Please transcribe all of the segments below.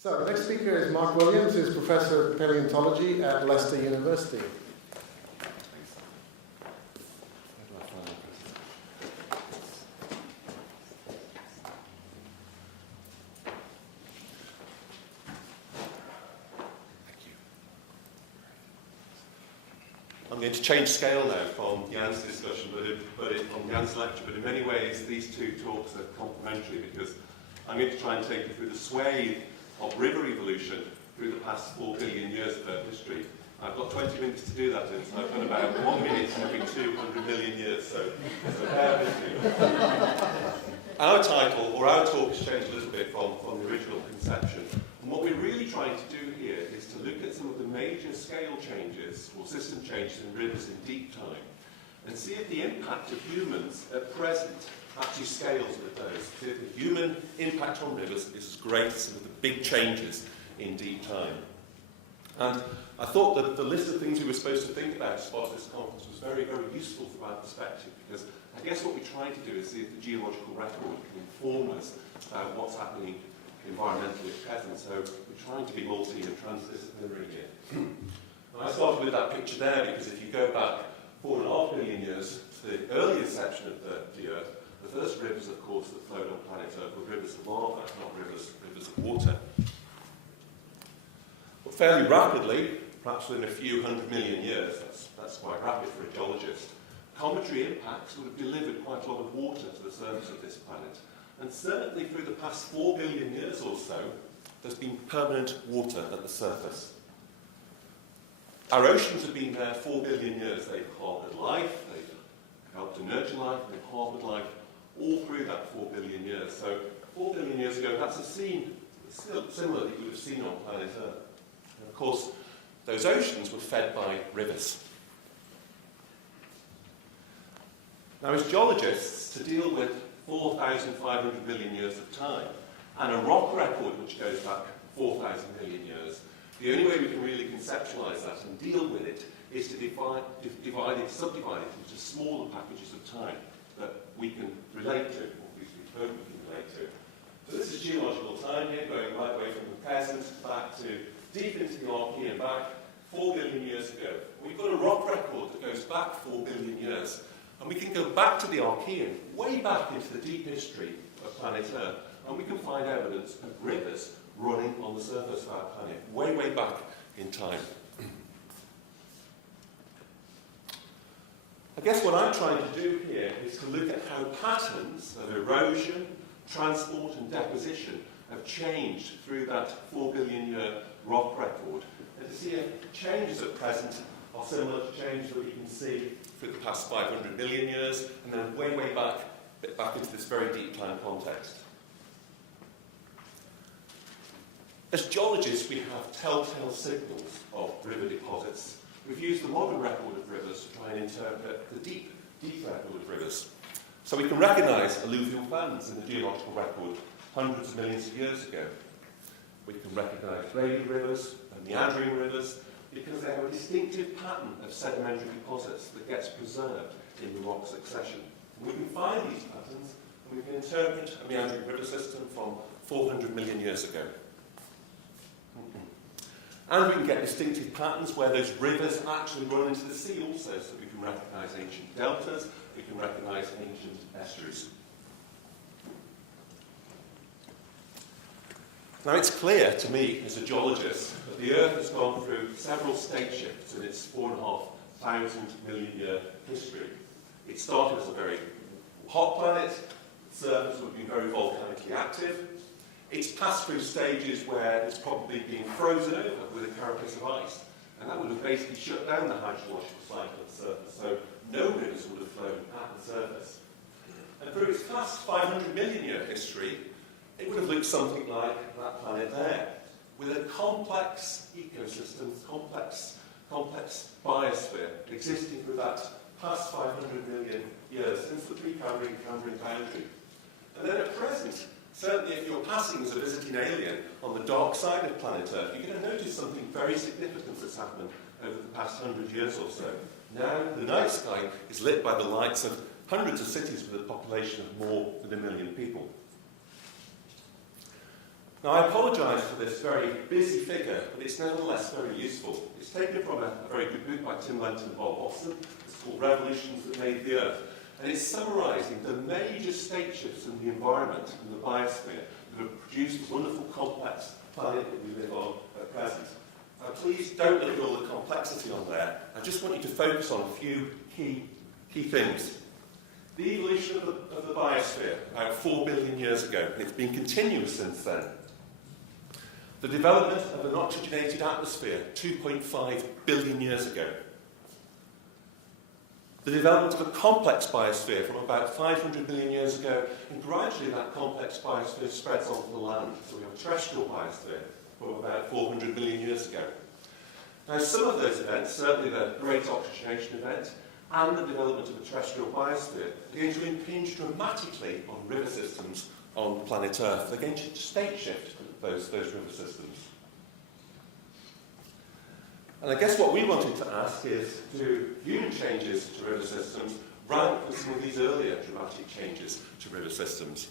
So the next speaker is Mark Williams, who's Professor of Paleontology at Leicester University. I'm going to change scale now from Jan's discussion, from Jan's lecture, but in many ways these two talks are complementary because I'm going to try and take you through the swathe of river evolution through the past 4 billion years of Earth history. I've got 20 minutes to do that in, so I've done about 1 minute every 200 million years, so bear with me. Our title, or our talk, has changed a little bit from the original conception. And what we're really trying to do here is to look at some of the major scale changes, or system changes in rivers in deep time, and see if the impact of humans at present actually scales with those. See if the human impact on rivers is as great as some of the big changes in deep time. And I thought that the list of things we were supposed to think about as part of this conference was very, very useful from our perspective, because I guess what we're trying to do is see if the geological record can inform us about what's happening environmentally at present. So we're trying to be multi and transdisciplinary here. And I started with that picture there because if you go back 4.5 billion years to the early inception of the Earth, the first rivers, of course, that flowed on planet Earth were rivers of lava, not rivers of water. But fairly rapidly, perhaps within a few 100 million years, that's quite rapid for a geologist, cometary impacts would have delivered quite a lot of water to the surface of this planet. And certainly through the past 4 billion years or so, there's been permanent water at the surface. Our oceans have been there 4 billion years. They've harboured life, they've helped to nurture life, they've harboured life all through that 4 billion years. So 4 billion years ago, that's a scene similar that you would have seen on planet Earth. And of course, those oceans were fed by rivers. Now, as geologists, to deal with 4,500 million years of time and a rock record which goes back 4,000 million years, the only way we can really conceptualize that and deal with it is to subdivide it into smaller packages of time that we can relate to, or at least we hope we can relate to. So this is geological time here, going right away from the present back to deep into the Archean, back 4 billion years ago. We've got a rock record that goes back 4 billion years. And we can go back to the Archean, way back into the deep history of planet Earth, and we can find evidence of rivers running on the surface of our planet, way, way back in time. I guess what I'm trying to do here is to look at how patterns of erosion, transport and deposition have changed through that 4 billion year rock record, and to see if changes at present are similar to changes that we can see through the past 500 million years, and then way, way back into this very deep time context. As geologists, we have telltale signals of river deposits. We've used the modern record of rivers to try and interpret the deep record of rivers. So we can recognise alluvial fans in the geological record hundreds of millions of years ago. We can recognise grading rivers and meandering rivers, because they have a distinctive pattern of sedimentary deposits that gets preserved in the rock succession. And we can find these patterns, and we can interpret a meandering river system from 400 million years ago. And we can get distinctive patterns where those rivers actually run into the sea also, so we can recognise ancient deltas, we can recognise ancient estuaries. Now, it's clear to me, as a geologist, that the Earth has gone through several state shifts in its 4,500 million year history. It started as a very hot planet, the surface would have been very volcanically active. It's passed through stages where it's probably been frozen over with a carapace of ice, and that would have basically shut down the hydrological cycle at the surface, so no rivers would have flown at the surface. And through its past 500 million year history, it would have looked something like that planet there, with a complex ecosystem, complex biosphere existing for that past 500 million years, since the pre-Cambrian boundary. And then at present, certainly if you're passing as a visiting alien on the dark side of planet Earth, you're going to notice something very significant that's happened over the past 100 years or so. Now the night sky is lit by the lights of hundreds of cities with a population of more than 1 million people. Now, I apologise for this very busy figure, but it's nevertheless very useful. It's taken from a very good book by Tim Lenton and Bob Watson. It's called Revolutions That Made the Earth. And it's summarising the major state shifts in the environment and the biosphere that have produced the wonderful, complex planet that we live on at present. Now, please don't look at all the complexity on there. I just want you to focus on a few key things. The evolution of the biosphere, about 4 billion years ago, and it's been continuous since then. The development of an oxygenated atmosphere 2.5 billion years ago. The development of a complex biosphere from about 500 million years ago, and gradually that complex biosphere spreads onto the land. So we have a terrestrial biosphere from about 400 million years ago. Now, some of those events, certainly the Great Oxygenation event and the development of a terrestrial biosphere, are going to impinge dramatically on river systems on planet Earth. They're going to state shift those river systems. And I guess what we wanted to ask is, do human changes to river systems rank with some of these earlier dramatic changes to river systems?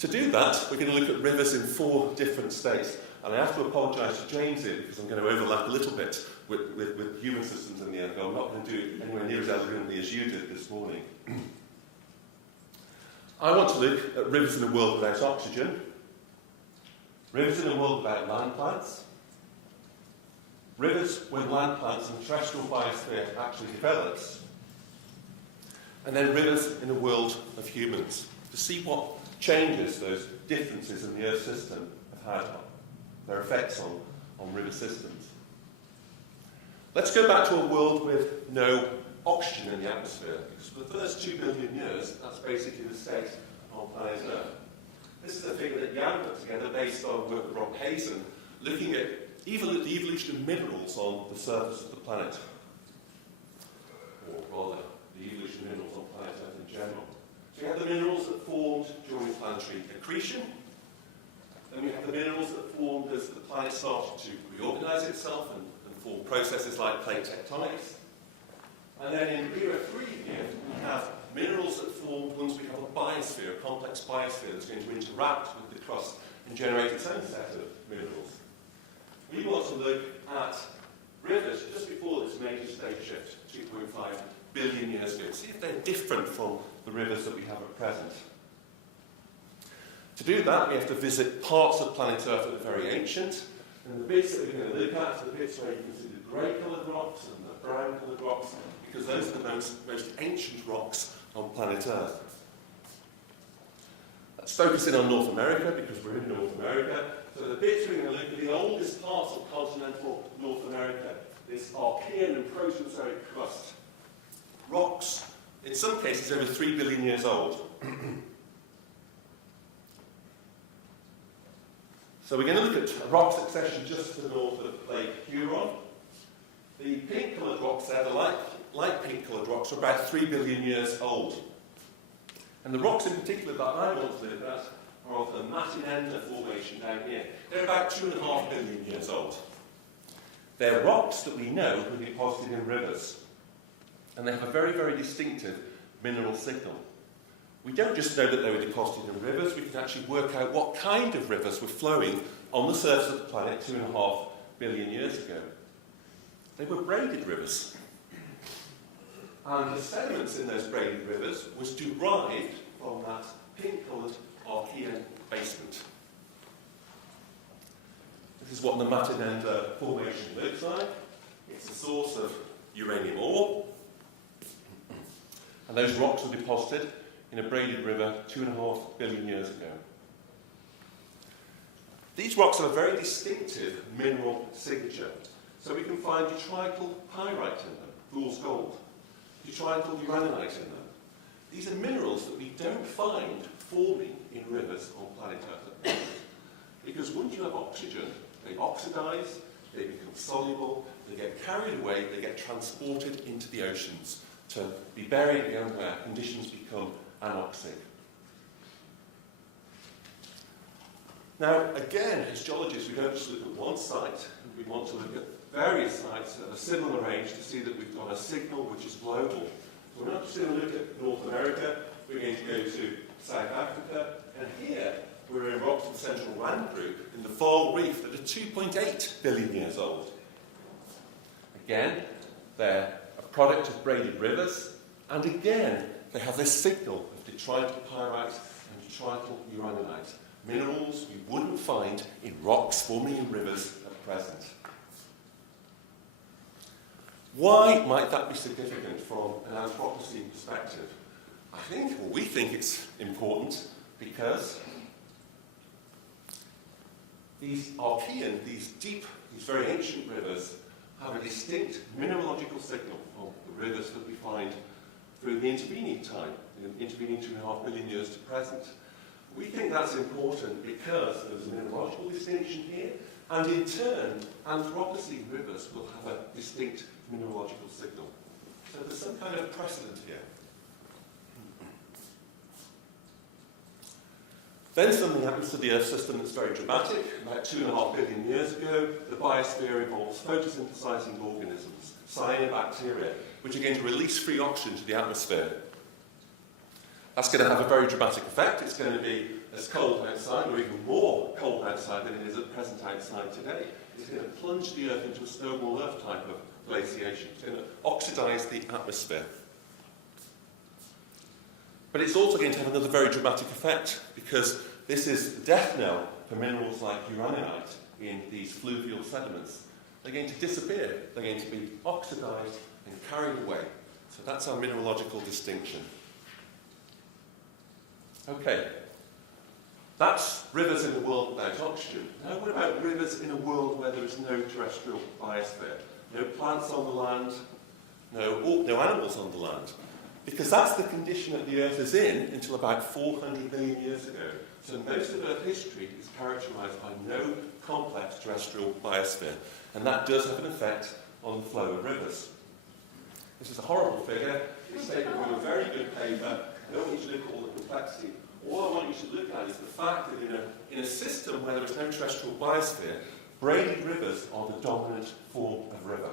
To do that, we're going to look at rivers in 4 different states. And I have to apologise to James here because I'm going to overlap a little bit with human systems in the end. I'm not going to do it anywhere near as elegantly as you did this morning. I want to look at rivers in a world without oxygen, rivers in a world without land plants, rivers when land plants and the terrestrial biosphere actually develops, and then rivers in a world of humans, to see what changes those differences in the Earth system have had, their effects on river systems. Let's go back to a world with no oxygen in the atmosphere, because for the first 2 billion years, that's basically the state on planet Earth. This is a figure that Jan put together based on work of Rob Hazen, looking at even the evolution of minerals on the surface of the planet, or rather, the evolution of minerals on planet Earth in general. So we have the minerals that formed during planetary accretion, and we have the minerals that formed as the planet started to reorganise itself and form processes like plate tectonics. And then in era 3 here, we have minerals that formed once we have a biosphere, a complex biosphere that's going to interact with the crust and generate its own set of minerals. We want to look at rivers just before this major state shift, 2.5 billion years ago, see if they're different from the rivers that we have at present. To do that, we have to visit parts of planet Earth that are very ancient, and the bits that we're going to look at are the bits where you can see the grey-coloured rocks and the brown-coloured rocks, because those are the most ancient rocks on planet Earth. Let's focus in on North America, because we're in North America. So the bits we're going to look at are the oldest parts of continental North America, this Archean and Proterozoic crust. Rocks, in some cases, over 3 billion years old. So we're going to look at a rock succession just to the north of Lake Huron. The pink-coloured rocks there, the light pink-coloured rocks, are about 3 billion years old. And the rocks in particular that I want to look at are of the Matinenda Formation down here. They're about 2.5 billion years old. They're rocks that we know were deposited in rivers. And they have a very, very distinctive mineral signal. We don't just know that they were deposited in rivers, we can actually work out what kind of rivers were flowing on the surface of the planet 2.5 billion years ago. They were braided rivers. And the sediments in those braided rivers was derived from that pink-coloured Archean basement. This is what the Matinenda Formation looks like. It's a source of uranium ore. And those rocks were deposited in a braided river 2.5 billion years ago. These rocks have a very distinctive mineral signature. So we can find detrital pyrite in them, fool's gold, detrital uraninite in them. These are minerals that we don't find forming in rivers on planet Earth. Because once you have oxygen, they oxidize, they become soluble, they get carried away, they get transported into the oceans to be buried again where conditions become anoxic. Now, again, as geologists, we don't just look at one site, we want to look at various sites of a similar range to see that we've got a signal which is global. So we're not just going to look at North America, we're going to go to South Africa, and here we're in rocks of the Central Land Group in the Vaal Reef that are 2.8 billion years old. Again, they're a product of braided rivers, and again, they have this signal of detrital pyrite and detrital uraninite, minerals you wouldn't find in rocks forming in rivers at present. Why might that be significant from an Anthropocene perspective? We think it's important because these Archean, these very ancient rivers have a distinct mineralogical signal of the rivers that we find through the intervening time, the intervening 2.5 billion years to present. We think that's important because there's a mineralogical distinction here, and in turn, Anthropocene rivers will have a distinct mineralogical signal. So there's some kind of precedent here. Then something happens to the Earth system that's very dramatic. About 2.5 billion years ago, the biosphere evolves photosynthesizing organisms, cyanobacteria, which are going to release free oxygen to the atmosphere. That's going to have a very dramatic effect. It's going to be as cold outside, or even more cold outside than it is at present outside today. It's going to plunge the Earth into a snowball Earth type of glaciation. It's going to oxidize the atmosphere. But it's also going to have another very dramatic effect, because this is the death knell for minerals like uraninite in these fluvial sediments. They're going to disappear. They're going to be oxidized and carried away. So that's our mineralogical distinction. Okay, that's rivers in a world without oxygen. Now what about rivers in a world where there is no terrestrial biosphere? No plants on the land, no animals on the land. Because that's the condition that the Earth is in until about 400 million years ago. So most of Earth history is characterized by no complex terrestrial biosphere. And that does have an effect on the flow of rivers. This is a horrible figure. It's taken from a very good paper. I don't want you to look at all the complexity. All I want you to look at is the fact that in a system where there is no terrestrial biosphere, braided rivers are the dominant form of river.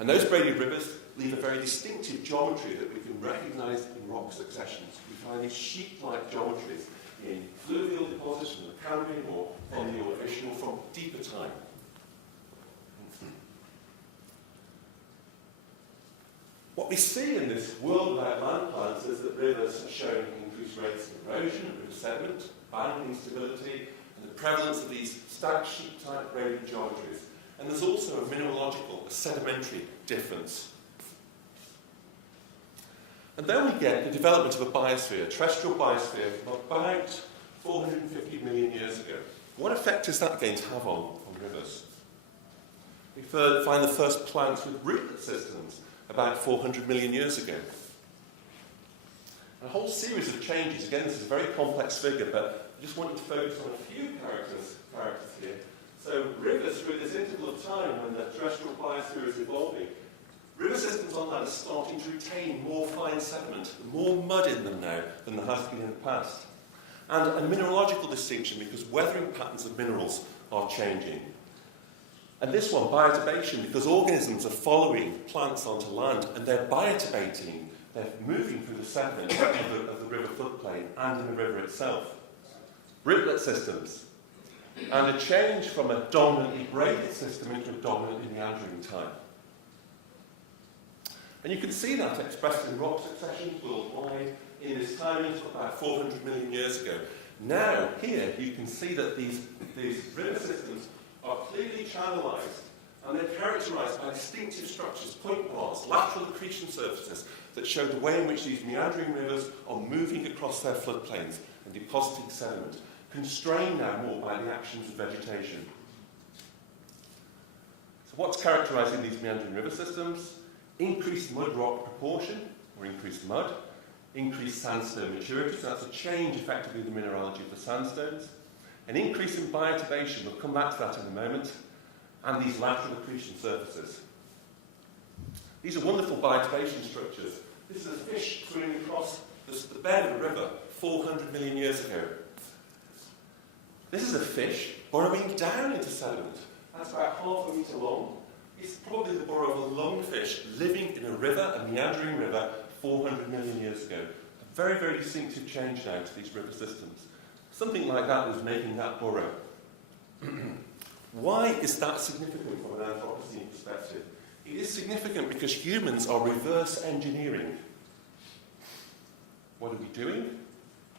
And those braided rivers leave a very distinctive geometry that we can recognise in rock successions. We find these sheet-like geometries in fluvial deposits from the Cambrian or from the Ordovician or from deeper time. What we see in this world without land plants is that rivers are showing increased rates of erosion, river sediment, boundary instability, and the prevalence of these stacked sheet-type braided geometries. And there's also a mineralogical, a sedimentary difference. And then we get the development of a biosphere, a terrestrial biosphere, from about 450 million years ago. What effect is that going to have on rivers? We find the first plants with rootlet systems about 400 million years ago. A whole series of changes. Again, this is a very complex figure, but I just wanted to focus on a few characters here. So rivers, through this interval of time when the terrestrial biosphere is evolving, river systems on land are starting to retain more fine sediment, more mud in them now than there has been in the past. And a mineralogical distinction, because weathering patterns of minerals are changing. And this one, bioturbation, because organisms are following plants onto land and they're bioturbating, they're moving through the sediment of the river floodplain and in the river itself. Rootlet systems, and a change from a dominantly braided system into a dominantly meandering type. And you can see that expressed in rock successions worldwide in this time interval about 400 million years ago. Now, here, you can see that these river systems are clearly channelized, and they're characterized by distinctive structures, point bars, lateral accretion surfaces, that show the way in which these meandering rivers are moving across their floodplains and depositing sediment, constrained now more by the actions of vegetation. So what's characterizing these meandering river systems? Increased mud-rock proportion, or increased mud, increased sandstone maturity, so that's a change effectively in the mineralogy of the sandstones, an increase in bioturbation, we'll come back to that in a moment, and these lateral accretion surfaces. These are wonderful bioturbation structures. This is a fish swimming across the bed of a river 400 million years ago. This is a fish burrowing down into sediment. That's about 1/2 metre long. It's probably the burrow of a lungfish living in a river, a meandering river, 400 million years ago. A very, very distinctive change now to these river systems. Something like that was making that borough. Why is that significant from an Anthropocene perspective? It is significant because humans are reverse engineering. What are we doing?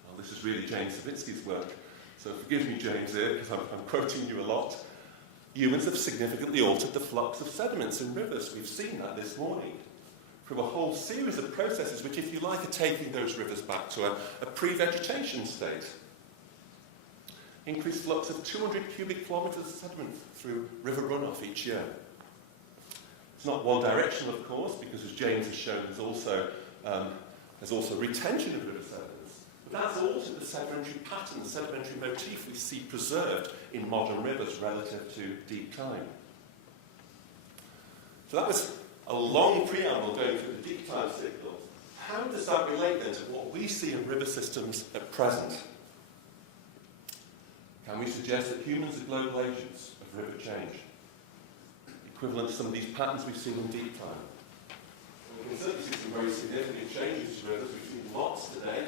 Well, this is really James Savitsky's work, so forgive me, James, here, because I'm quoting you a lot. Humans have significantly altered the flux of sediments in rivers. We've seen that this morning through a whole series of processes which, if you like, are taking those rivers back to a pre-vegetation state. Increased flux of 200 cubic kilometres of sediment through river runoff each year. It's not one directional, of course, because as James has shown, there's also retention of river sediments. But that's altered the sedimentary pattern, the sedimentary motif we see preserved in modern rivers relative to deep time. So that was a long preamble going through the deep time signals. How does that relate then to what we see in river systems at present? Can we suggest that humans are global agents of river change, equivalent to some of these patterns we've seen in deep time? We can certainly see some very significant changes to rivers. We've seen lots today.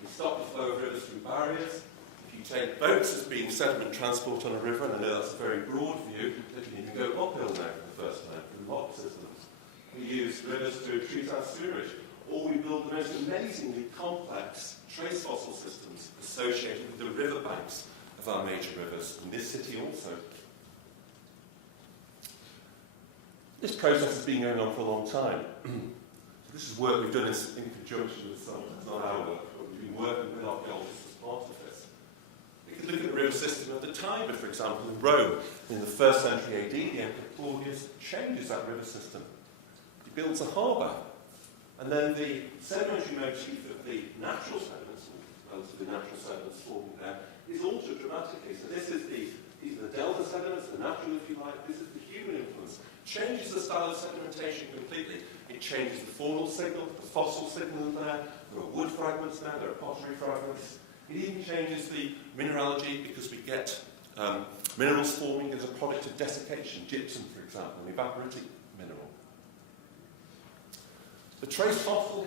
We stop the flow of rivers through barriers. If you take boats as being sediment transport on a river, and I know that's a very broad view, they can even go uphill now for the first time through lock systems. We use rivers to treat our sewerage, or we build the most amazingly complex trace fossil systems associated with the riverbanks of our major rivers, in this city also. This process has been going on for a long time. This is work we've done in conjunction with some, it's not our work, but we've been working with archaeologists as part of this. We could look at the river system of the Tiber, for example, in Rome. In the 1st century AD, the Emperor Claudius changes that river system. He builds a harbour, and then the sedimentary motif of the natural sediments, relatively natural sediments forming there, is altered dramatically. So these are the delta sediments, the natural, if you like. This is the human influence. Changes the style of sedimentation completely. It changes the faunal signal, the fossil signal in there. There are wood fragments now, there are pottery fragments. It even changes the mineralogy because we get minerals forming as a product of desiccation, gypsum, for example, an evaporitic mineral. The trace fossil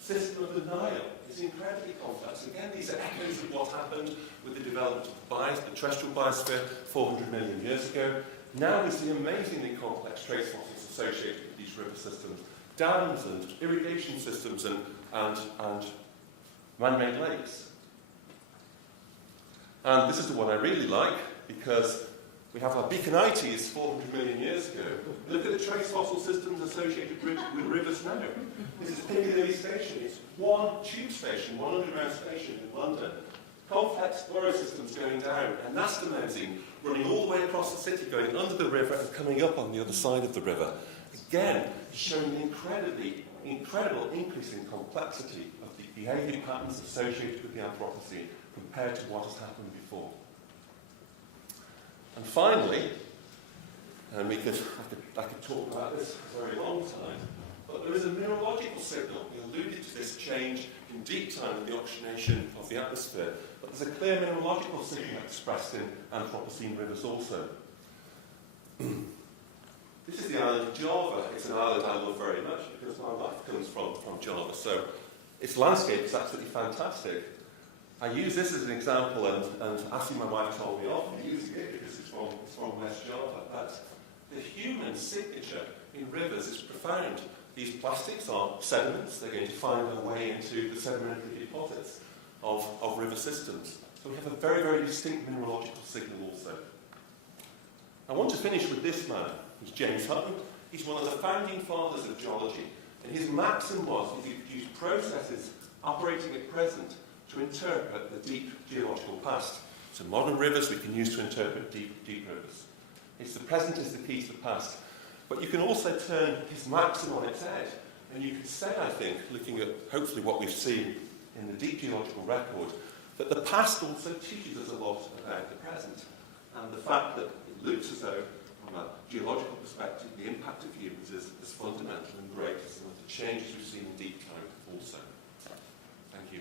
system of the Nile is incredibly complex. Again, these are echoes of what happened with the development of the terrestrial biosphere 400 million years ago. Now we see amazingly complex trace fossils associated with these river systems, dams and irrigation systems and man-made lakes. And this is the one I really like because we have our Beaconites 400 million years ago. Look at the trace fossil systems associated with rivers now. This is Piccadilly Station. It's one tube station, one underground station in London. Complex borough systems going down, and anastomosing running all the way across the city, going under the river and coming up on the other side of the river. Again, showing the incredible increase in complexity of the behaviour patterns associated with the Anthropocene compared to what has happened before. And finally, and I could talk about this for a very long time, but there is a mineralogical signal. We alluded to this change in deep time with the oxygenation of the atmosphere, but there's a clear mineralogical signal expressed in Anthropocene rivers also. This is the island of Java. It's an island I love very much because my life comes from Java, so its landscape is absolutely fantastic. I use this as an example, and actually my wife told me off for using it because it's from West Java, but the human signature in rivers is profound. These plastics are sediments. They're going to find their way into the sedimentary deposits of river systems. So we have a very, very distinct mineralogical signal also. I want to finish with this man, who's James Hutton. He's one of the founding fathers of geology, and his maxim was that he could use processes operating at present to interpret the deep geological past. So modern rivers we can use to interpret deep rivers. It's the present is the key to the past. But you can also turn his maxim on its head, and you can say, I think, looking at hopefully what we've seen in the deep geological record, that the past also teaches us a lot about the present, and the fact that it looks as though, from a geological perspective, the impact of humans is fundamental and great as some of the changes we've seen in deep time also. Thank you.